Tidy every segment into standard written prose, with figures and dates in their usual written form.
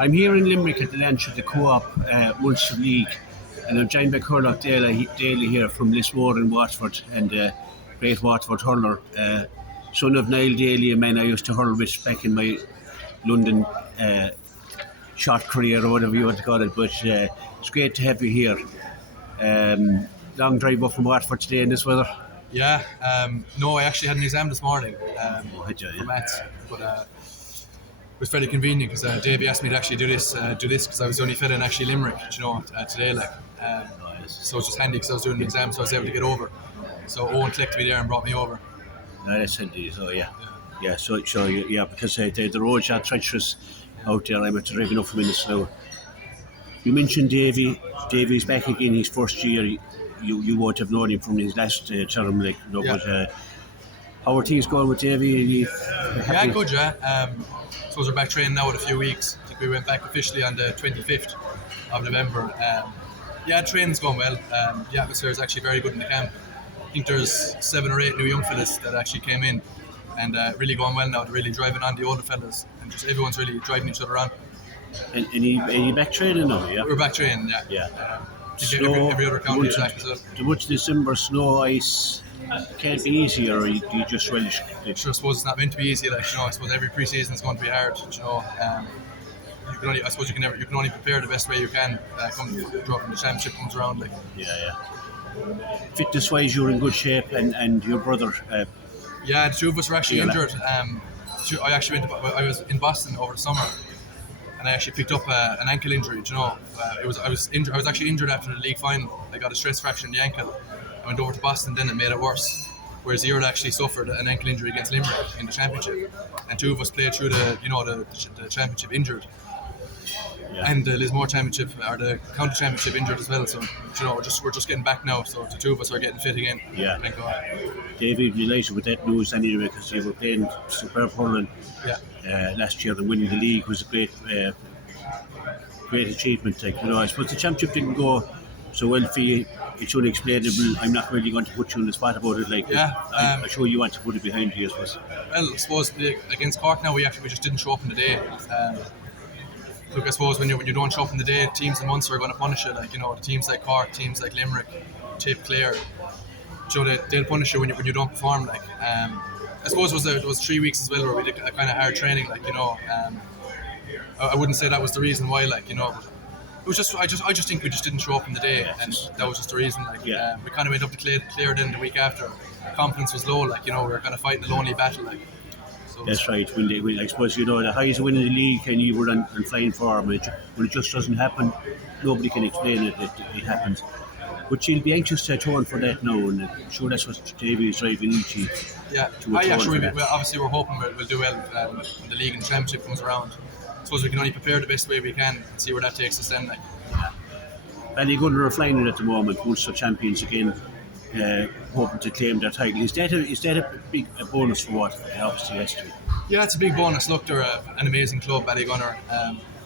I'm here in Limerick at the launch of the Co-op Munster League, and I'm joined by Carthach Daly here from Lismore in Waterford, and great Waterford hurler, son of Niall Daly, a man I used to hurl with back in my London short career or whatever you want to call it. But it's great to have you here. Long drive up from Waterford today in this weather. Yeah, no, I actually had an exam this morning For maths, but it was fairly convenient because Davey asked me to actually do this because I was the only fella in actually Limerick, today, so it's just handy because I was doing an exam, so I was able to get over. So Owen collected me there and brought me over. That's handy. So yeah. So because the roads are treacherous out there. I'm driving up from in the snow. You mentioned Davey. Davey's back again. His first year. You won't have known him from his last term, But how are things going with Davey? Yeah, good. Yeah. Suppose we're back training now in a few weeks. I think we went back officially on the 25th of November. Training's going well. The atmosphere is actually very good in the camp. I think there's 7 or 8 new young fellas that actually came in and really going well now. They're really driving on the older fellas, and just everyone's really driving each other on. And are you back training now? Yeah, we're back training. Yeah. Snow, every other county is back as well. Too much December snow, ice can't be easy, or you just relish it? Sure, I suppose it's not meant to be easy. I suppose every pre-season is going to be hard. You can only prepare the best way you can come when the championship comes around. Fitness wise, you're in good shape, and your brother. The two of us were actually injured. I was in Boston over the summer, and I actually picked up an ankle injury. I was actually injured after the league final. I got a stress fracture in the ankle. I went over to Boston, then it made it worse. Whereas Earl actually suffered an ankle injury against Limerick in the championship, and two of us played through the championship injured, and the Lismore championship or the county championship injured as well. So we're just getting back now. So the two of us are getting fit again. Yeah. Thank God. David, delighted with that news anyway, because you were playing superb hurling last year, and winning the league was a great achievement. I suppose the championship didn't go so well for you. It's unexplainable. I'm not really going to put you on the spot about it. I'm sure you want to put it behind you, I suppose. Well, I suppose against Cork now, we just didn't show up in the day. Look, I suppose when you don't show up in the day, teams in Munster are going to punish you. The teams like Cork, teams like Limerick, Tip, Clare, they'll punish you when you don't perform. I suppose it was 3 weeks as well where we did a kind of hard training. I wouldn't say that was the reason why. It was just I just think we just didn't show up in the day, and that was just the reason. We kind of went up to Clare then the week after. Confidence was low. We were kind of fighting a lonely battle. That's right. I suppose the highest win in the league, and you were on flying form. When it just doesn't happen, nobody can explain it. It happens. But you'll be anxious to atone for that now, and I'm sure that's what Davey is driving you to. Obviously, we're hoping we'll do well when the league and the championship comes around. I suppose we can only prepare the best way we can and see where that takes us then. Ballygunner are flying at the moment, Munster champions again, hoping to claim their title. Is that a big bonus for Waterford? Obviously, has to be. Yeah, it's a big bonus. Look, they're an amazing club, Ballygunner.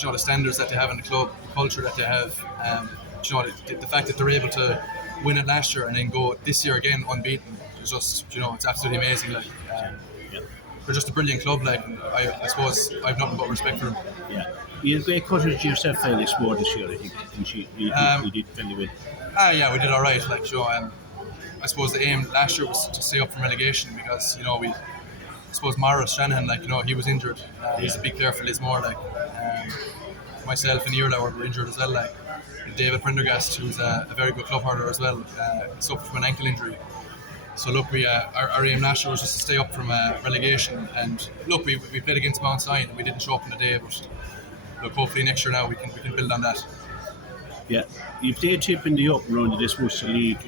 The standards that they have in the club, the culture that they have. The fact that they're able to win it last year and then go this year again unbeaten is just, it's absolutely amazing. They're just a brilliant club. I suppose I have nothing but respect for them. Yeah, you had great coverage yourself, fairly small this year. I think you did fairly well. We did all right. I suppose the aim last year was to stay up from relegation because I suppose Maurice Shanahan, he was injured. He's a big player for Lismore. Myself and Irla were injured as well. David Prendergast, who's a very good club hurler as well, suffered from an ankle injury. So look, our aim last year was just to stay up from relegation, and look, we played against Mount Sion and we didn't show up in the day, but look, hopefully next year now we can build on that. Yeah, you played Tip in the open round of this Munster League.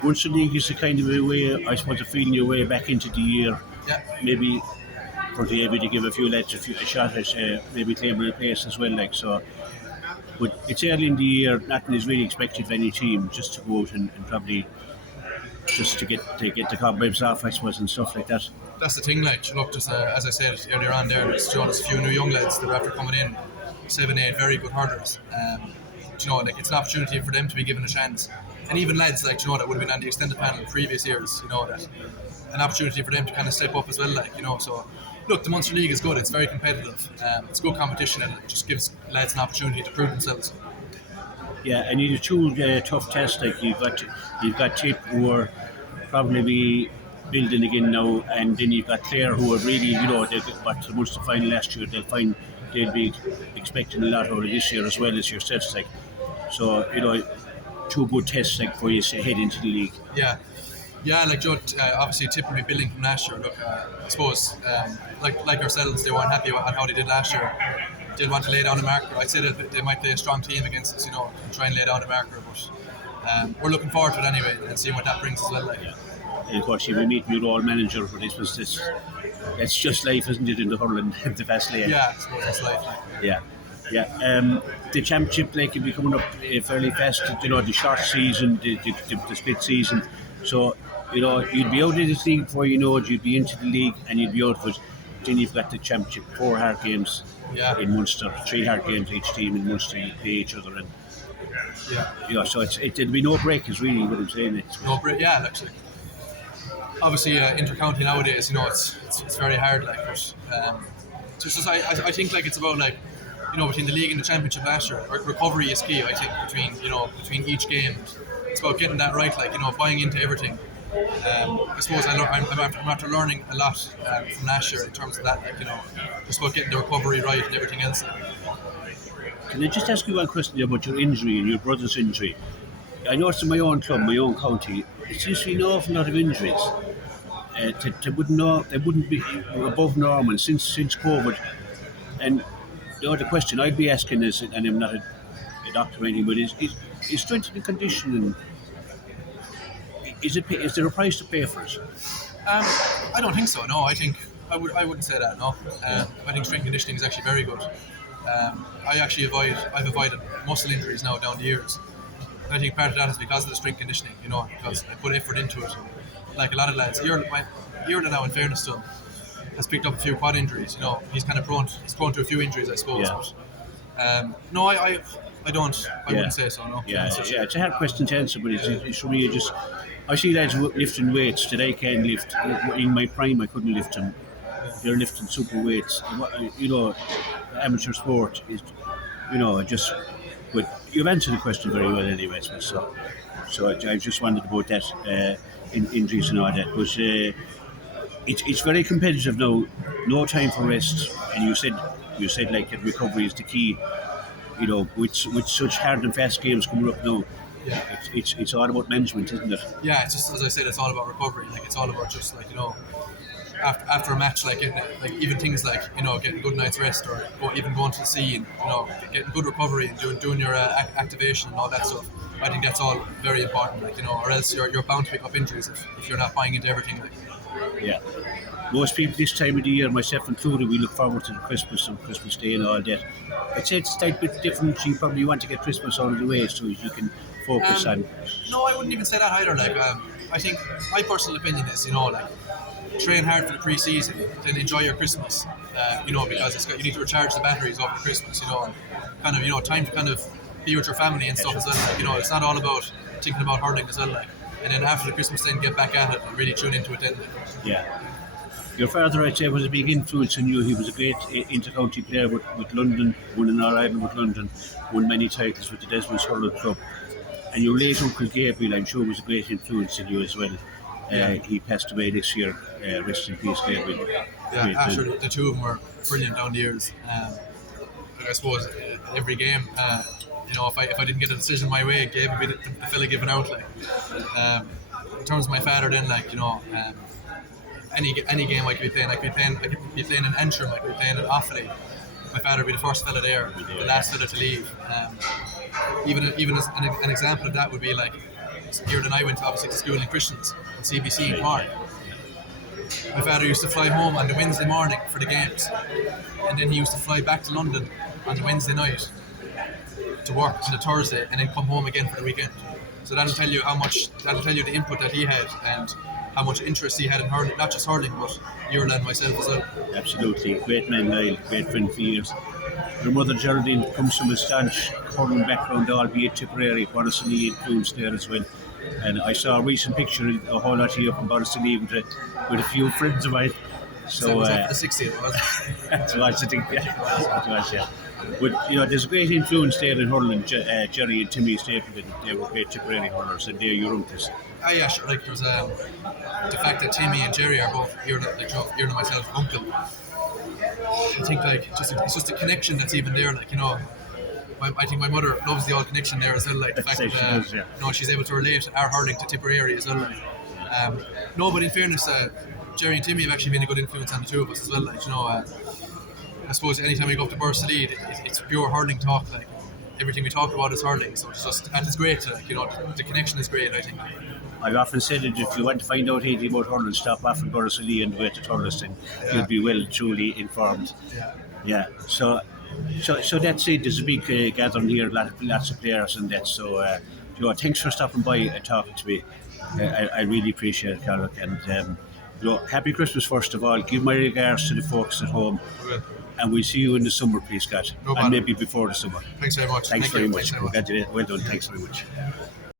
Munster League is a kind of a way, I suppose, of feeling your way back into the year. Yeah. Maybe for David to give a few lads a shot at maybe claiming a place as well, so. But it's early in the year, nothing is really expected of any team, just to go out and probably just to get the cobwebs off, I suppose, and stuff like that. That's the thing, look, just as I said earlier on there's a few new young lads that are after coming in, 7-8 very good hurlers. It's an opportunity for them to be given a chance. And even lads that would have been on the extended panel in previous years, that an opportunity for them to kind of step up as well, so look, the Munster League is good. It's very competitive. It's good competition, and it just gives lads an opportunity to prove themselves. Yeah, and you have two tough tests. Like you've got Tip, who are probably be building again now, and then you've got Clare, who are really, they got the Munster final last year. They'll be expecting a lot out of this year as well as yourselves. Like, so two good tests like for you to head into the league. Yeah, like Joe, obviously Tip will be building from last year. Look, I suppose like ourselves, they weren't happy on how they did last year. They'll want to lay down a marker. I'd say that they might play a strong team against us, and try and lay down a marker. But we're looking forward to it anyway, and seeing what that brings as well. Like. Yeah. And of course, you'll be meeting your old manager for this. It's just life, isn't it, in the hurling, the fast lane? Yeah, I suppose that's life. Like. Yeah. The championship will be coming up fairly fast. The short season, the split season. So you'd be out of this league before you know it. You'd be into the league and you'd be out of it. Then you've got the championship, 4 hard games in Munster, 3 hard games each team in Munster. You play each other, and so it'll be no break. Is really what I'm saying. No break. Yeah, actually. Obviously, inter-county nowadays, it's very hard. Like, but I think like it's about like between the league and the championship last year, recovery is key. I think between each game, it's about getting that right. Like buying into everything. I suppose I'm after learning a lot from last year in terms of that. Like just about getting the recovery right and everything else. Can I just ask you one question about your injury and your brother's injury? I noticed in my own club, my own county, it seems to be an awful lot of injuries. They wouldn't be above normal since COVID. And the question I'd be asking is, and I'm not a doctor or anything, but is strength and conditioning, is there a price to pay for it? I don't think so. No, I wouldn't say that. No, I think strength conditioning is actually very good. I've avoided muscle injuries now down the years. I think part of that is because of the strength conditioning, because I put effort into it. Like a lot of lads, Ireland now, in fairness to him, has picked up a few quad injuries. He's kind of prone to a few injuries, I suppose. Yeah. But, no, I don't. I wouldn't say so. No. Yeah, it's a hard question to answer, but it's for me just. I see lads lifting weights that I can lift. In my prime, I couldn't lift them. They're lifting super weights. Amateur sport is, But you've answered the question very well, anyway. So I just wondered about that in injuries and all that. But it's very competitive now. No time for rest, and you said like that recovery is the key. With such hard and fast games coming up now. Yeah. It's all about management, isn't it? Yeah, it's just, as I said, it's all about recovery. Like, it's all about just like after a match, like even things like getting a good night's rest, or even going to the sea, and getting good recovery and doing your activation and all that stuff. I think that's all very important. Like or else you're bound to pick up injuries if you're not buying into everything. Like. Yeah. Most people this time of the year, myself included, we look forward to the Christmas and Christmas Day and all that. I'd say it's a bit different. You probably want to get Christmas out of the way so you can focus on. No, I wouldn't even say that either. Like, I think my personal opinion is, train hard for the pre-season, then enjoy your Christmas. Because you need to recharge the batteries over Christmas. And kind of, time to kind of be with your family and stuff as well. Like, it's not all about thinking about hurling as well. Like, and then after the Christmas, then get back at it and really tune into it then. Yeah. Your father, I'd say, was a big influence on you. He was a great inter-county player with London, won an All-Ireland with London, won many titles with the Desmond's Hurling Club. And your late uncle Gabriel, I'm sure, was a great influence on you as well. He passed away this year. Rest in peace, Gabriel. Yeah, actually, the two of them were brilliant down the years. I suppose every game, if I didn't get a decision my way, Gabe would be the fella giving out. Like, in terms of my father, then, any game I could be playing, I could be playing in Antrim, I could be playing in Offaly. My father would be the first fella there, the last fella to leave. Even as an example of that would be like, Kieran and I went obviously to school in Christians in CBC in Cork. My father used to fly home on the Wednesday morning for the games, and then he used to fly back to London on the Wednesday night to work on the Thursday, and then come home again for the weekend. So that'll tell you the input that he had and how much interest he had in hurling, not just hurling, but Ireland and myself as well. Absolutely. Great man, Niall, great friend for years. Your mother Geraldine comes from a staunch hurling background, albeit Tipperary, Borrisolee influence there as well. And I saw a recent picture, a whole lot of you from Borrisolee with a few friends of mine. So it was up for the 60th, was it? That's what I think. Yeah, that's what I said. But there's a great influence there in hurling. Jerry and Timmy Stapleton, they were great Tipperary hurlers, and they're your uncles. Ah, yeah, sure. Like there's the fact that Timmy and Jerry are both Iarna and myself uncle. I think like it's just a connection that's even there. Like I think my mother loves the old connection there as well. Like the fact that she's able to relate our hurling to Tipperary as well. Like, no, but in fairness, Jerry and Timmy have actually been a good influence on the two of us as well. Like I suppose anytime we go up to Bursley, it's pure hurling talk. Like everything we talk about is hurling, so it's great. The connection is great. I think. I've often said that if you want to find out anything about hurling, stop off in Bursley and go to Thurles, you'll be well truly informed. Yeah. So that's it. There's a big gathering here, lots of players and that. So thanks for stopping by and talking to me. I really appreciate it, Carthach. And happy Christmas first of all. Give my regards to the folks at home. And we'll see you in the summer, please, God. And maybe before the summer. Thanks very much. Thanks very much. Well done. Thanks very much.